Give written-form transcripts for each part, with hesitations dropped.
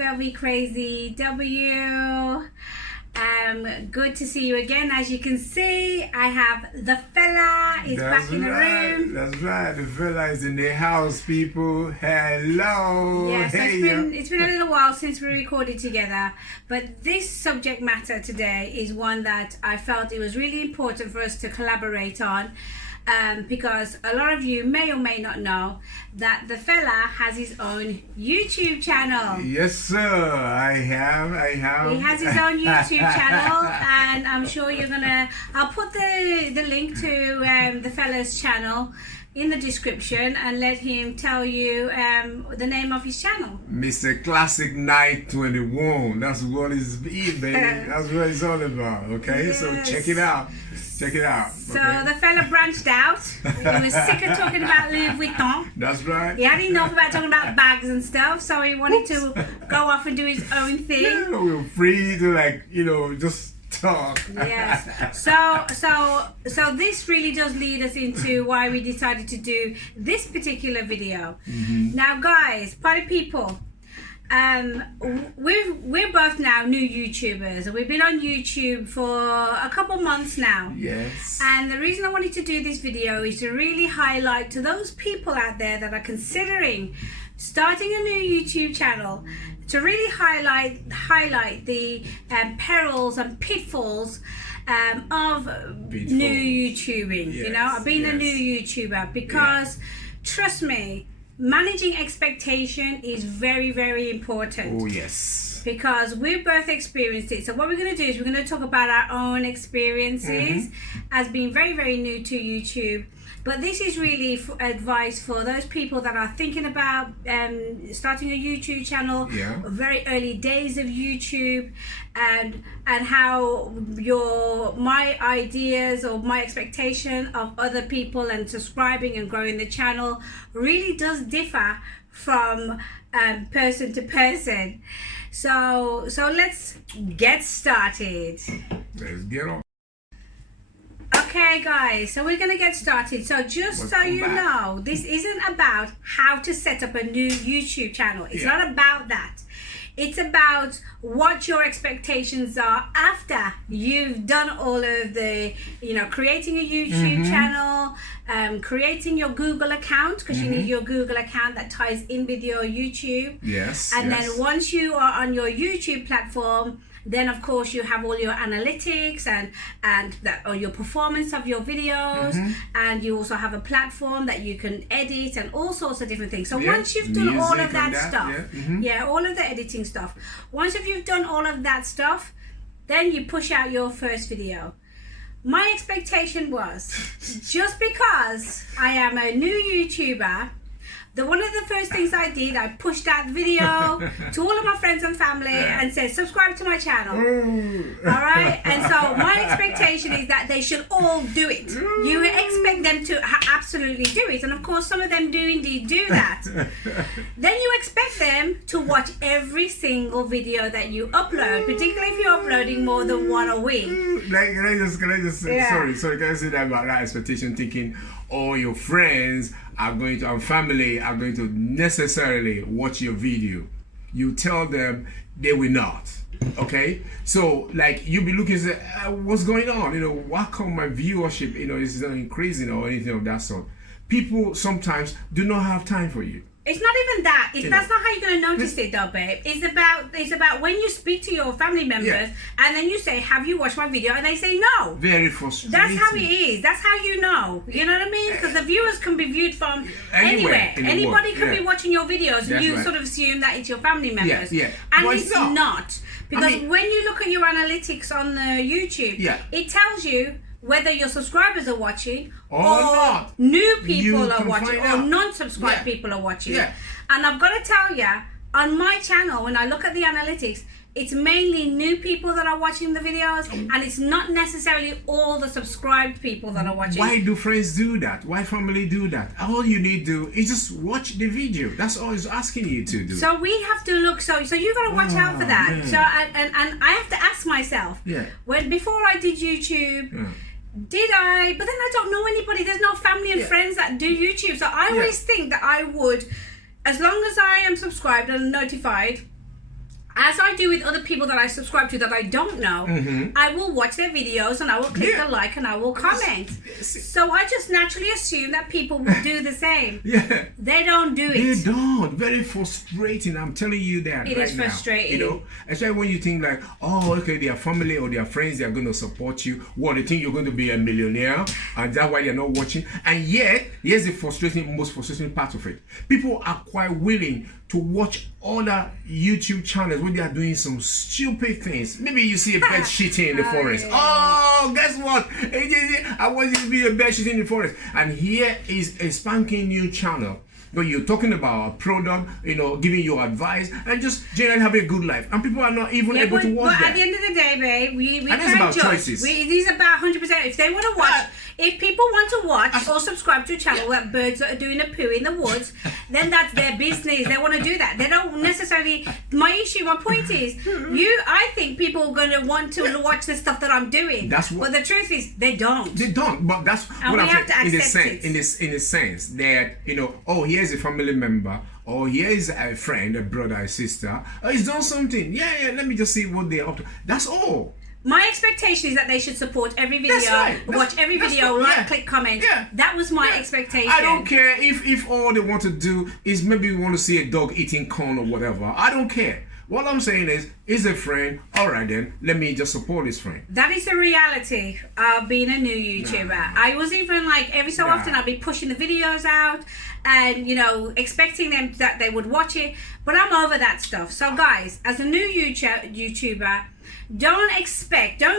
Velvy Crazy W. Good to see you again. As you can see, I have the fella is back in the room. That's right. The fella is in the house, people. Hello. Yeah, so it's been a little while since we recorded together, but this subject matter today is one that I felt it was really important for us to collaborate on. Because a lot of you may or may not know that the fella has his own YouTube channel. Yes, sir. I have. He has his own YouTube channel, and I'm sure you're gonna. I'll put the link to the fella's channel in the description and let him tell you the name of his channel. Mr. Classic Night 21. That's what it's baby. That's what it's all about. Okay, yes. So check it out. Check it out. So the fella branched out. He was sick of talking about Louis Vuitton. That's right. He had enough about talking about bags and stuff, so he wanted to go off and do his own thing. Yeah, we were free to just talk. Yes. So this really does lead us into why we decided to do this particular video. Mm-hmm. Now, guys, party people. We're both now new YouTubers. We've been on YouTube for a couple months now. Yes. And the reason I wanted to do this video is to really highlight to those people out there that are considering starting a new YouTube channel, to really highlight the perils and pitfalls of new YouTubing. Yes, you know, being a new YouTuber, because trust me, managing expectation is very, very important. Oh, yes. Because we've both experienced it. So what we're going to do is we're going to talk about our own experiences as being very, very new to YouTube. But this is really advice for those people that are thinking about starting a YouTube channel, very early days of YouTube, and how my ideas or my expectation of other people and subscribing and growing the channel really does differ from person to person. So let's get started. Let's get on. Okay, guys, so we're going to get started. So just so you know, this isn't about how to set up a new YouTube channel. It's not about that. It's about what your expectations are after you've done all of the, creating a YouTube channel, creating your Google account, because you need your Google account that ties in with your YouTube. Yes. And then once you are on your YouTube platform, then of course you have all your analytics or your performance of your videos, and you also have a platform that you can edit and all sorts of different things. So once you've done all of that stuff, all of the editing stuff, once you've done all of that stuff, then you push out your first video. My expectation was, just because I am a new YouTuber, one of the first things I did, I pushed that video to all of my friends and family and said, subscribe to my channel. All right? And so my expectation is that they should all do it. You expect them to absolutely do it. And of course, some of them do indeed do that. Then you expect them to watch every single video that you upload, particularly if you're uploading more than one a week. Can I just say, sorry, can I say that about that expectation, thinking all your friends and family are going to necessarily watch your video? You tell them they will not. Okay, so you'll be looking and say, what's going on? Why come my viewership is not increasing or anything of that sort? People sometimes do not have time for you. It's not even that. That's not how you're going to notice it, though, babe. It's about when you speak to your family members and then you say, have you watched my video? And they say no. Very frustrating. That's how it is. That's how you know. You know what I mean? Because the viewers can be viewed from anywhere. Anybody can be watching your videos, and you sort of assume that it's your family members. And it's not. Because when you look at your analytics on the YouTube, it tells you whether your subscribers are watching or not. New people are watching or non-subscribed people are watching. And I've got to tell you, on my channel, when I look at the analytics, it's mainly new people that are watching the videos, and it's not necessarily all the subscribed people that are watching. Why do friends do that? Why family do that? All you need to do is just watch the video. That's all it's asking you to do. So we have to look. So you got to watch out for that. Man. So and I have to ask myself. Before I did YouTube. Did I? But then I don't know anybody. There's no family and friends that do YouTube. So I always think that I would, as long as I am subscribed and notified, as I do with other people that I subscribe to that I don't know, I will watch their videos and I will click the like and I will comment. So I just naturally assume that people will do the same. Yeah. They don't do it. They don't. Very frustrating. I'm telling you that It is frustrating. You know, especially when you think like, oh, okay, their family or their friends, they're going to support you. What, they think you're going to be a millionaire and that's why they're not watching. And yet, here's the most frustrating part of it. People are quite willing to watch other YouTube channels where they are doing some stupid things. Maybe you see a bird shitting in the forest. Yeah. Oh, guess what? I want you to be a bird shitting in the forest. And here is a spanking new channel where you're talking about a product, you know, giving you advice and just generally having a good life. And people are not even able to watch that. But at the end of the day, babe, we can't about judge. Choices. These are about 100%. If they want to watch, if people want to watch or subscribe to a channel that birds that are doing a poo in the woods, then that's their business. They want to do that. They don't necessarily. My point is, I think people are going to want to watch the stuff that I'm doing. That's what. But the truth is, they don't. They don't. But that's and what I'm saying. In the sense that, you know, oh, here's a family member. Or here's a friend, a brother, a sister. Oh, he's done something. Yeah. Let me just see what they're up to. That's all. My expectation is that they should support every video, watch every video, click, comment. Yeah. That was my expectation. I don't care if all they want to do is maybe want to see a dog eating corn or whatever. I don't care. What I'm saying is a friend. All right then, let me just support this friend. That is the reality of being a new YouTuber. I was even like, every so often I'd be pushing the videos out and, you know, expecting them that they would watch it. But I'm over that stuff. So guys, as a new YouTuber, don't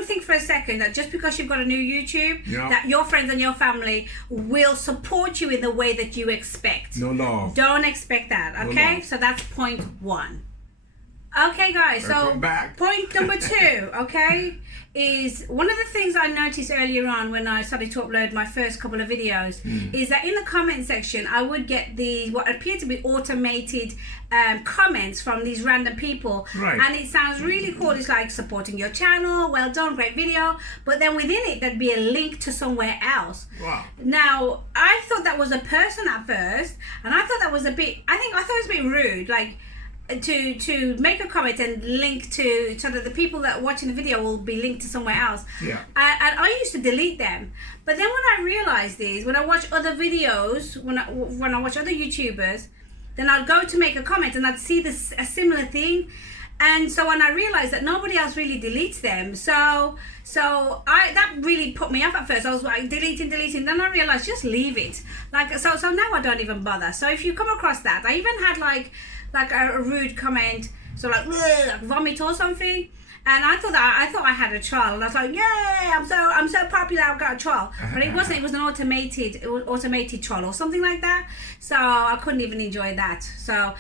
think for a second that just because you've got a new YouTube, that your friends and your family will support you in the way that you expect. No love. Don't expect that, okay? No, so that's point 1. Okay, guys, so point number 2, okay, is one of the things I noticed earlier on when I started to upload my first couple of videos is that in the comment section I would get what appear to be automated comments from these random people, and it sounds really cool. It's like supporting your channel, well done, great video, but then within it there'd be a link to somewhere else. Wow. Now I thought that was a person at first, and I thought that was I thought it was a bit rude, like to make a comment and link to so that the people that are watching the video will be linked to somewhere else. Yeah. And I used to delete them, but then what I realized is when I watch other videos, when I watch other YouTubers, then I'd go to make a comment and I'd see a similar thing, and so when I realized that nobody else really deletes them, so that really put me off at first. I was like deleting, then I realized just leave it. Like so now I don't even bother. So if you come across that, I even had like a rude comment, so like vomit or something, and I thought I had a trial, and I was like, yeah, I'm so popular, I've got a trial, but it wasn't. It was an automated trial or something like that. So I couldn't even enjoy that. So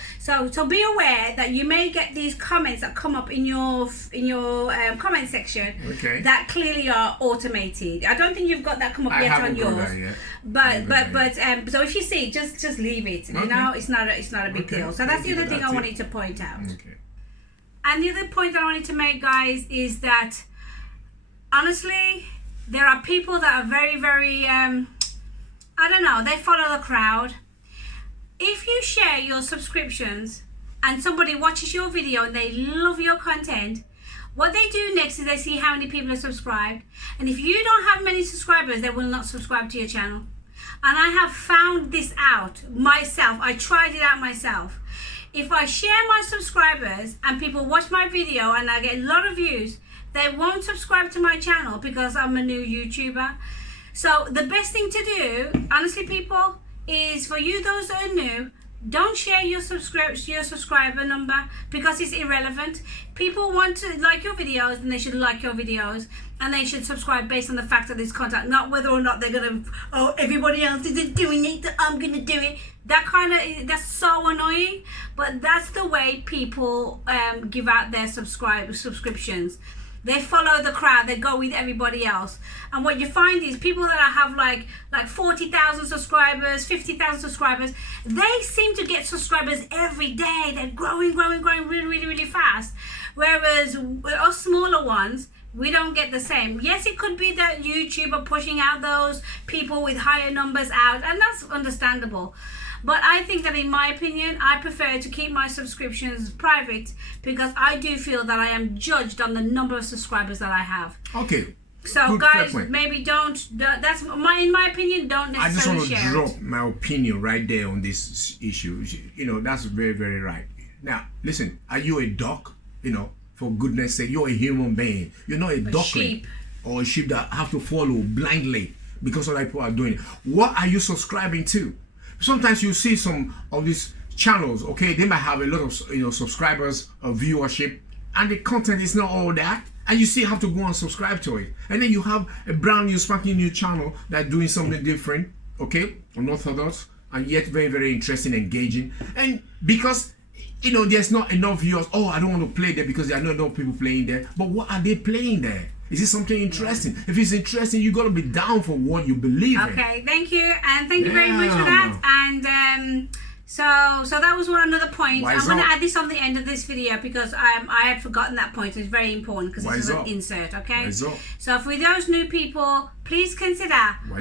be aware that you may get these comments that come up in your comment section that clearly are automated. I don't think you've got that come up yet on yours. But so if you see, just leave it. You know, it's not a big deal. So that's the other thing I wanted to point out. And the other point that I wanted to make, guys, is that honestly, there are people that are very, very I don't know, they follow the crowd. If you share your subscriptions and somebody watches your video and they love your content, what they do next is they see how many people are subscribed, and if you don't have many subscribers, they will not subscribe to your channel. And I have found this out myself. I tried it out myself. If I share my subscribers and people watch my video and I get a lot of views, they won't subscribe to my channel because I'm a new YouTuber. So the best thing to do, honestly, people, is for you, those that are new, don't share your subscriber number because it's irrelevant. People want to like your videos, and they should like your videos, and they should subscribe based on the fact that it's content, not whether or not they're gonna, oh, everybody else isn't doing it, that I'm gonna do it. That's so annoying, but that's the way people give out their subscriptions. They follow the crowd, they go with everybody else. And what you find is people that have like 40,000 subscribers, 50,000 subscribers, they seem to get subscribers every day. They're growing really, really, really fast. Whereas us smaller ones, we don't get the same. Yes, it could be that YouTube are pushing out those people with higher numbers out, and that's understandable. But I think that in my opinion, I prefer to keep my subscriptions private because I do feel that I am judged on the number of subscribers that I have. Okay. So good, guys, maybe that's in my opinion, don't necessarily share. I just want to drop my opinion right there on this issue. You know, that's very, very right. Now, listen, are you a duck? You know, for goodness sake, you're a human being. You're not a duckling or a sheep that have to follow blindly because other people are doing it. What are you subscribing to? Sometimes you see some of these channels, okay, they might have a lot of subscribers or viewership, and the content is not all that, and you still have to go and subscribe to it. And then you have a brand new sparking new channel that's doing something different, okay, unorthodox, and yet very, very interesting, engaging. And because there's not enough viewers, I don't want to play there because there are not enough people playing there. But what are they playing there? Is it something interesting? If it's interesting, you got to be down for what you believe in. Okay, thank you, and thank you very much for that. And so that was another point. I'm going to add this on the end of this video because I had forgotten that point. It's very important because this is an insert. Okay. So for those new people, please consider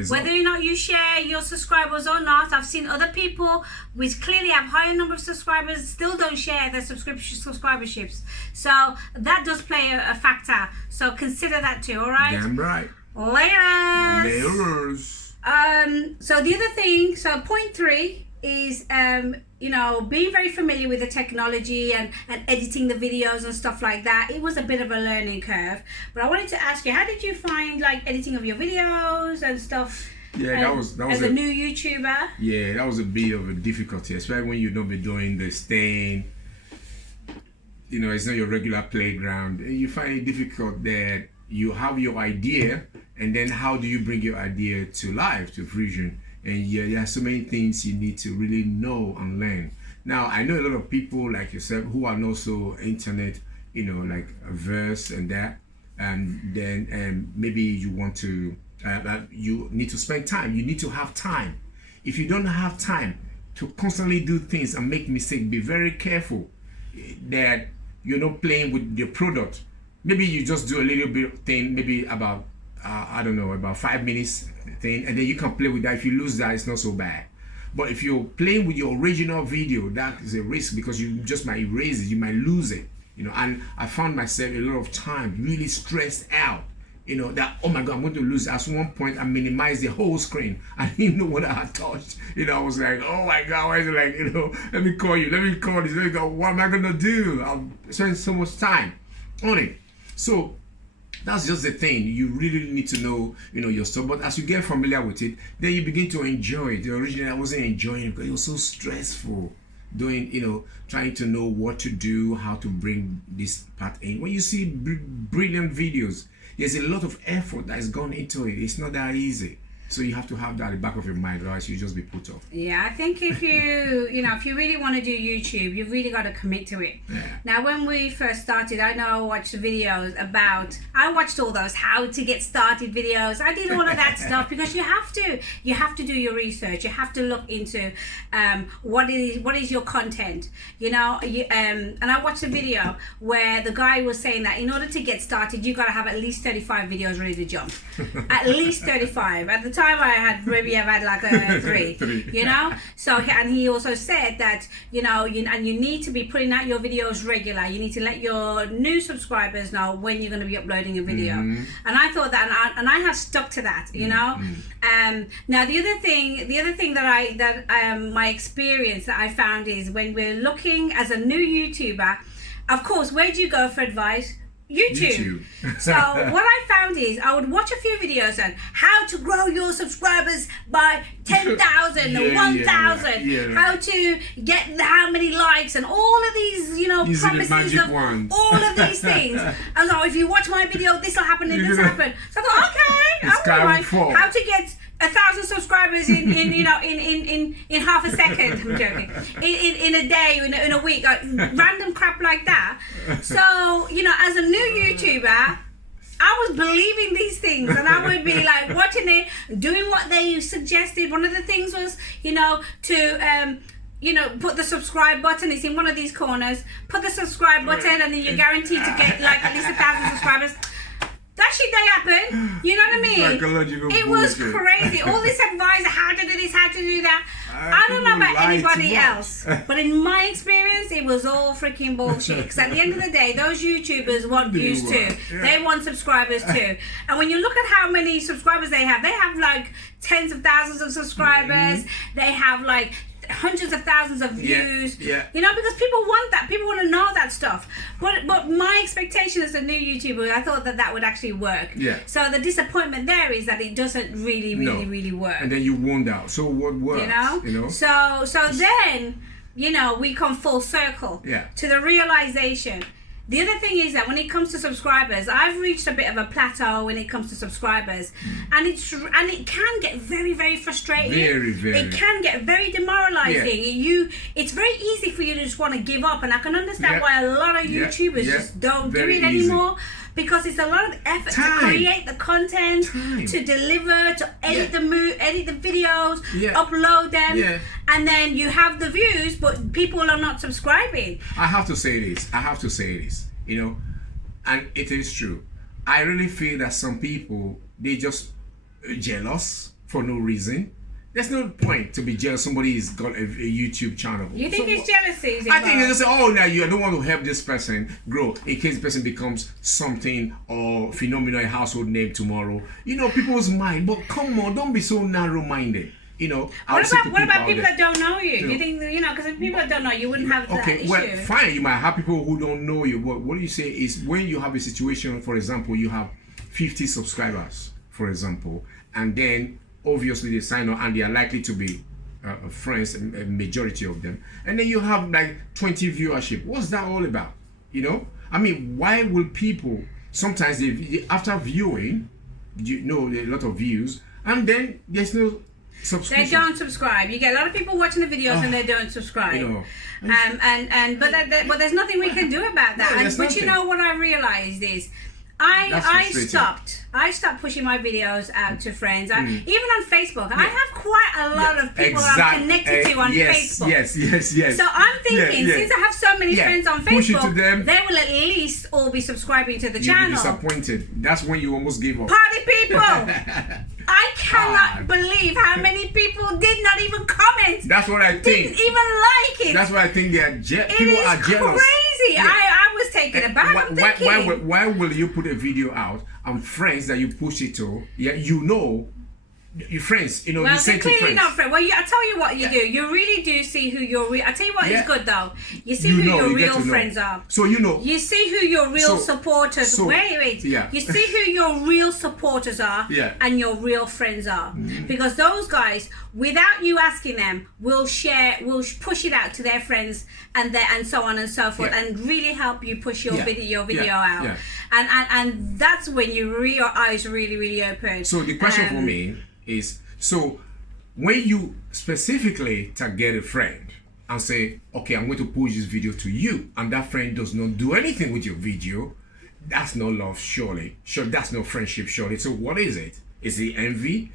whether or not you share your subscribers or not. I've seen other people which clearly have higher number of subscribers still don't share their subscriberships. So that does play a factor. So consider that too. All right. Damn right. Laters. So the other thing. So point 3. Is being very familiar with the technology and editing the videos and stuff like that. It was a bit of a learning curve, but I wanted to ask you, how did you find like editing of your videos and stuff? Yeah, that was as a new YouTuber. Yeah, that was a bit of a difficulty, especially when you don't be doing the staying. It's not your regular playground, and you find it difficult that you have your idea, and then how do you bring your idea to life, to fruition? And there are so many things you need to really know and learn. Now, I know a lot of people like yourself who are not so internet, like averse and that. And then maybe you want to, you need to spend time. You need to have time. If you don't have time to constantly do things and make mistakes, be very careful that you're not playing with the product. Maybe you just do a little bit of thing, maybe about, about 5 minutes thing, and then you can play with that. If you lose that, it's not so bad. But if you're playing with your original video, that is a risk because you just might erase it, you might lose it. And I found myself a lot of time really stressed out, that, oh my God, I'm going to lose. At one point, I minimized the whole screen. I didn't know what I had touched. I was like, oh my God, why is it like, let me call you, let me call this, let me go, what am I going to do? I'll spend so much time on it. So that's just the thing. You really need to know, your stuff. But as you get familiar with it, then you begin to enjoy it. Originally, I wasn't enjoying it because it was so stressful. Doing, trying to know what to do, how to bring this part in. When you see brilliant videos, there's a lot of effort that has gone into it. It's not that easy. So you have to have that at the back of your mind, otherwise you just be put off. Yeah, I think if you, if you really want to do YouTube, you've really got to commit to it. Yeah. Now, when we first started, I know I watched the videos I watched all those how to get started videos. I did all of that stuff because you have to do your research. You have to look into what is your content, and I watched a video where the guy was saying that in order to get started, you got to have at least 35 videos ready to jump. At least 35. At the time I had like a 3, so, and he also said that you need to be putting out your videos regular. You need to let your new subscribers know when you're going to be uploading a video. And I thought that, and I have stuck to that. Now the other thing that my experience that I found is when we're looking as a new YouTuber, of course, where do you go for advice? YouTube. So what I found is I would watch a few videos on how to grow your subscribers by 10,000 or 1,000, how to get how many likes and all of these, promises of all of these things. And so if you watch my video, this will happen and this will happen. So I thought, okay, I'm right. How to get 1,000 subscribers in half a second. I'm joking. In a day, in a week, random crap like that. So as a new YouTuber, I was believing these things, and I would be like watching it, doing what they suggested. One of the things was, to put the subscribe button. It's in one of these corners. Put the subscribe button, and then you're guaranteed to get like at least 1,000 subscribers. That shit they happen. You know what I mean? Psychological it was bullshit. crazy. All this advice, how to do this, how to do that. I don't know about anybody else, but in my experience, it was all freaking bullshit. Because at the end of the day, those YouTubers want views too. Yeah. They want subscribers too. And when you look at how many subscribers they have like tens of thousands of subscribers. They have like hundreds of thousands of views. You know, because people want that. People want to know that stuff. But my expectation as a new YouTuber, I thought that would actually work. So the disappointment there is that it doesn't really work. And then you wonder, so what works? You know? So then, you know, we come full circle to the realization. The other thing is that when it comes to subscribers, I've reached a bit of a plateau when it comes to subscribers, and it can get very frustrating. Very. It can get very demoralizing. It's very easy for you to just want to give up, and I can understand why a lot of YouTubers just don't do it anymore. Because it's a lot of effort to create the content, to deliver, to edit the videos, upload them, and then you have the views, but people are not subscribing. I have to say this, you know, and it is true. I really feel that some people, they just jealous for no reason. There's no point to be jealous. Somebody's got a YouTube channel. You think it's jealousy? I think they just say, oh, now you don't want to help this person grow in case the person becomes something or phenomenal, a household name tomorrow. You know, people's mind. But come on, don't be so narrow-minded. You know. What about people that don't know you? You think, you know, because if people that don't know you, wouldn't have that issue. Well, fine. You might have people who don't know you. But what you say is when you have a situation, for example, you have 50 subscribers, for example, and then obviously they sign on and they are likely to be friends, a majority of them, and then you have like 20 viewership. What's that all about? You know, I mean, why will people sometimes they after viewing, you know, a lot of views, and then there's no subscription. They don't subscribe. You get a lot of people watching the videos and they don't subscribe. You know, but there's nothing we can do about that. No, but you know what I realized is I stopped pushing my videos out to friends. Even on Facebook, I have quite a lot of people I'm connected to on Facebook. Yes. So I'm thinking, since I have so many friends on Facebook, them, they will at least all be subscribing to the channel. You'll be disappointed. That's when you almost give up. Party people! I cannot believe how many people did not even comment. That's what I think. Didn't even like it. That's what I think. People are jealous. Crazy. I was taken aback. Why will you put a video out and friends that you push it to? You know, your friends. You know, you say to friends. Clearly not friends. Well, I tell you what you do. You really do see who your real. I tell you what is good though. You see who your real friends are. So you know. You see who your real supporters. Wait. You see who your real supporters are. And your real friends are. Because those guys, without you asking them, will push it out to their friends and so on and so forth, and really help you push your video out. And that's when your eyes really open. So the question for me is, so when you specifically target a friend and say, okay, I'm going to push this video to you, and that friend does not do anything with your video, that's no love, surely. Sure, that's no friendship, surely. So what is it? Is it envy?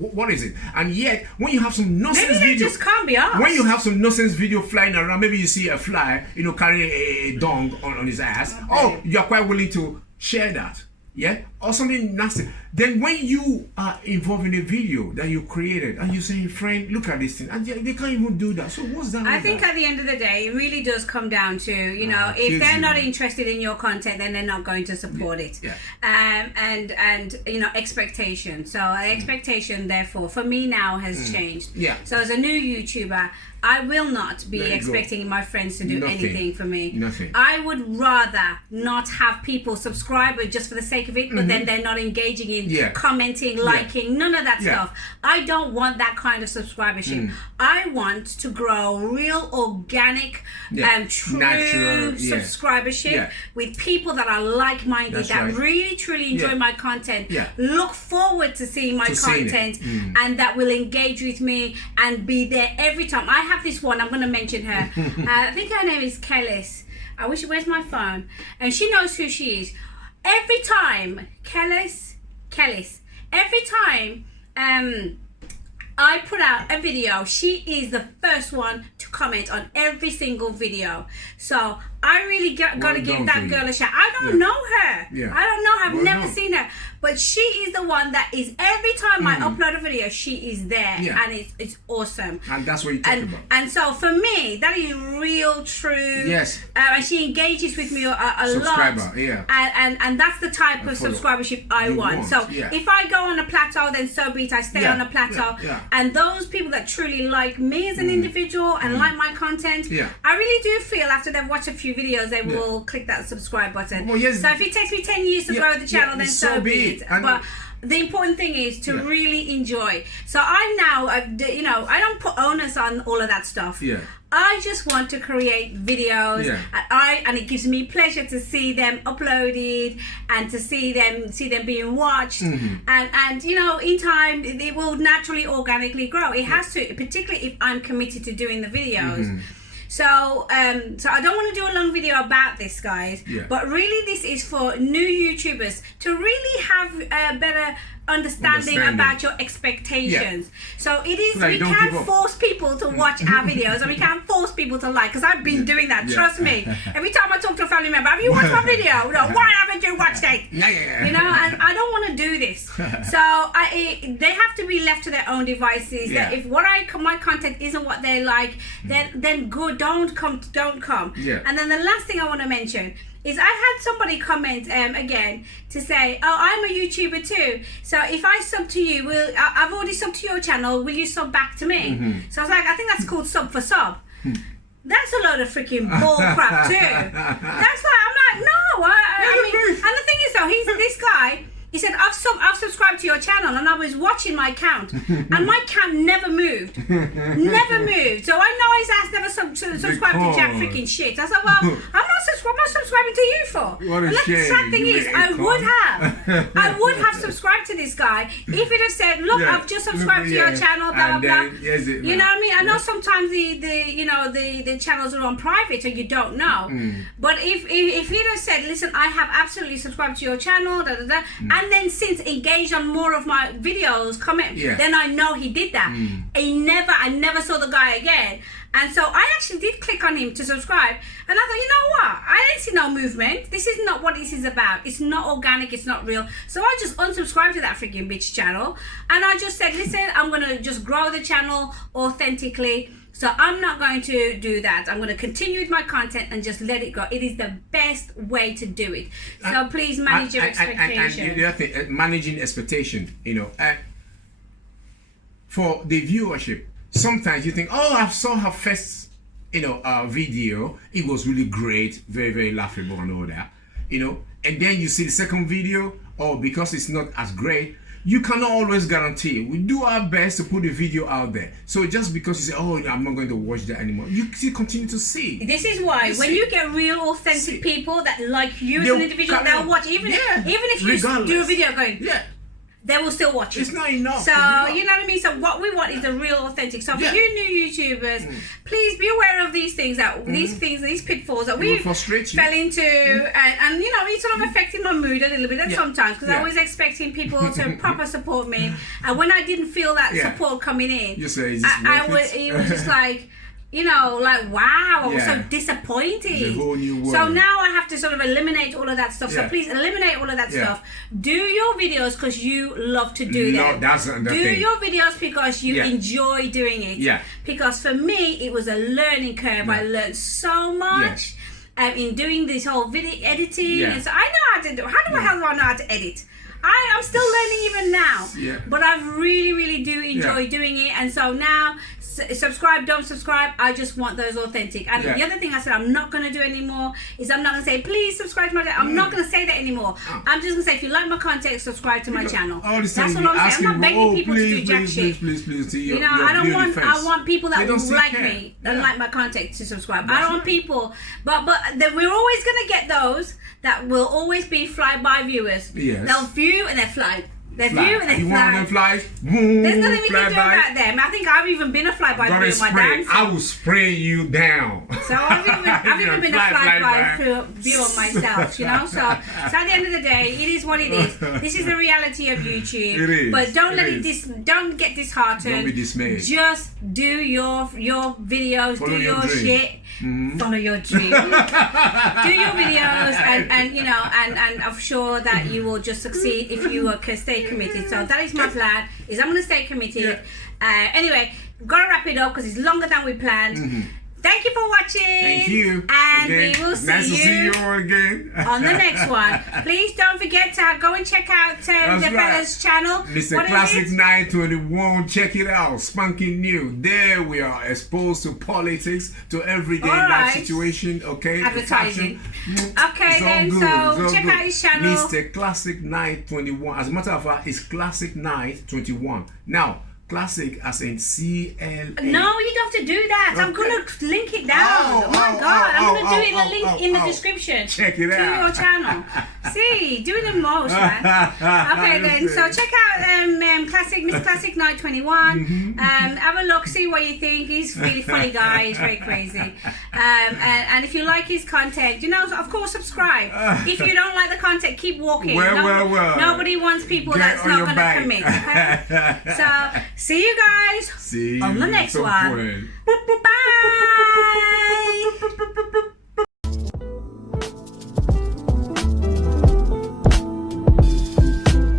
What is it? And yet, when you have some nonsense video, just can't be asked. When you have some nonsense video flying around, maybe you see a fly, you know, carrying a dong on his ass. Okay. Oh, you're quite willing to share that, or something nasty. Then when you are involved in a video that you created and you say, friend, look at this thing, and they can't even do that. So what's that? I think at the end of the day, it really does come down to, you know, if they're not interested in your content, then they're not going to support it. And you know, expectation. So expectation, therefore, for me now has changed. So as a new YouTuber, I will not be expecting my friends to do anything for me. Nothing. I would rather not have people subscribe just for the sake of it, but then they're not engaging in commenting, liking, none of that stuff. I don't want that kind of subscribership. I want to grow real, organic, true natural, subscribership with people that are like-minded, that really, truly enjoy my content, look forward to seeing my content, and that will engage with me and be there every time. I have this one, I'm going to mention her. I think her name is Kellis. Where's my phone? And she knows who she is. Every time, Kellis, every time I put out a video, she is the first one to comment on every single video. So I really got to give that girl a shout. I don't know her. Yeah. I don't know her. I've never seen her. But she is the one that is, every time I upload a video, she is there. Yeah. And it's awesome. And that's what you talk about. And so for me, that is real, true. Yes. And she engages with me a Subscriber, lot. yeah. And that's the type of subscribership I want. So if I go on a plateau, then so be it. I stay on a plateau. And those people that truly like me as an individual and like my content, I really do feel after they've watched a few videos, they will click that subscribe button. Well, yes. So if it takes me 10 years to grow the channel, then so be it. But the important thing is to really enjoy. So I now, I don't put onus on all of that stuff. I just want to create videos, and it gives me pleasure to see them uploaded and to see them being watched, and in time it will naturally, organically grow. It has to, particularly if I'm committed to doing the videos. So I don't want to do a long video about this, guys, but really this is for new YouTubers to really have a better understanding about your expectations. So it is, we can't force people to watch our videos, and we can't force people to like, because I've been doing that, trust me. Every time I talk to a family member, have you watched my video? No, why haven't you watched it? And I don't want to do this. So they have to be left to their own devices. That if my content isn't what they like, then good, don't come. And then the last thing I want to mention is I had somebody comment again to say, oh, I'm a YouTuber too, so if I sub to you, I've already subbed to your channel, will you sub back to me? So I was like, I think that's called sub for sub. That's a load of freaking bull crap too. That's like, I'm like, no, I mean, and the thing is though, this guy, he said, I've subscribed to your channel, and I was watching my count, and my count never moved. Never moved. So I know his ass never subscribed to jack freaking shit. I said, well, I'm not subscribing to you for. What a shame. The sad thing is, I would have subscribed to this guy if he'd have said, look, I've just subscribed to your channel, blah, blah, blah. You know what I mean? I know sometimes the channels are on private, and you don't know. But if he'd have said, listen, I have absolutely subscribed to your channel, and then since engaged on more of my videos, then I know he did that. I never saw the guy again. And so I actually did click on him to subscribe, and I thought, you know what, I didn't see no movement. This is not what this is about. It's not organic, it's not real. So I just unsubscribed to that freaking bitch channel, and I just said, listen, I'm gonna just grow the channel authentically. So I'm not going to do that. I'm going to continue with my content and just let it go. It is the best way to do it. So please manage your expectations. And the other thing, managing expectation, for the viewership, sometimes you think, oh, I saw her first, video. It was really great, very, very laughable and all that, and then you see the second video, because it's not as great. You cannot always guarantee. We do our best to put the video out there. So just because you say, oh, I'm not going to watch that anymore, you still continue to see. This is why when you get real authentic people that like you as an individual, they'll watch. Even if you do a video going, they will still watch it. It's not enough. So, you know what I mean? So what we want is the real authentic. So for you new YouTubers, please be aware of these things, these pitfalls that we fell into, and it's sort of affecting my mood a little bit sometimes, because I was expecting people to proper support me, and when I didn't feel that support coming in, you say, it was just like, wow, I was so disappointed. It's a whole new world. So now I have to sort of eliminate all of that stuff. So please eliminate all of that stuff. Do your videos because you love to do them. That's the do thing. your videos because you enjoy doing it. Because for me, it was a learning curve. I learned so much in doing this whole video editing. And so I know how to do. How the hell do I know how to edit? I'm still learning even now, but I really, really do enjoy doing it. And so now, subscribe, don't subscribe, I just want those authentic. And the other thing I said I'm not going to do anymore is I'm not going to say, please subscribe to my channel. I'm not going to say that anymore. I'm just going to say, if you like my content, subscribe to my channel. That's what I'm saying. I'm not begging people to do jack shit. Please. I want people that like me, that like my content to subscribe. I don't want people, but we're always going to get those that will always be fly-by viewers. They'll view and they'll fly. They view and they you fly. want them flies? Boom, there's nothing we can do about them. I think I've even been a fly-by viewer in my dance. I will spray you down. So I've even been a fly-by viewer myself, So at the end of the day, it is what it is. This is the reality of YouTube. It is. But don't get disheartened. Don't be dismayed. Just do your videos, do your shit. follow your dream, do your videos, and you know, and I'm sure that you will just succeed if you stay committed. So that is my plan, is I'm going to stay committed. Anyway, gotta wrap it up because it's longer than we planned. Thank you for watching. Thank you. And again. we will see nice you to see you all again on the next one. Please don't forget to go and check out the fella's channel. Mr. Classic 921. Check it out. Spunky new. There we are, exposed to politics, to everyday life situation. Okay. Advertising. Okay, then. So check out his channel. Mr. Classic 921. As a matter of fact, it's Classic 921. Now, Classic as in CLA. No, you don't have to do that. Okay. I'm going to link it down. Oh my God. I'm going to do it, link in the description. Check it out. To your channel. See, doing the most, man. Okay, then. So check out Mr. Classic 921. Have a look, see what you think. He's a really funny guy. He's very crazy. And if you like his content, you know, of course, subscribe. If you don't like the content, keep walking. Well. Nobody wants people that's not going to commit. Okay? So, see you guys on the next one. Bye.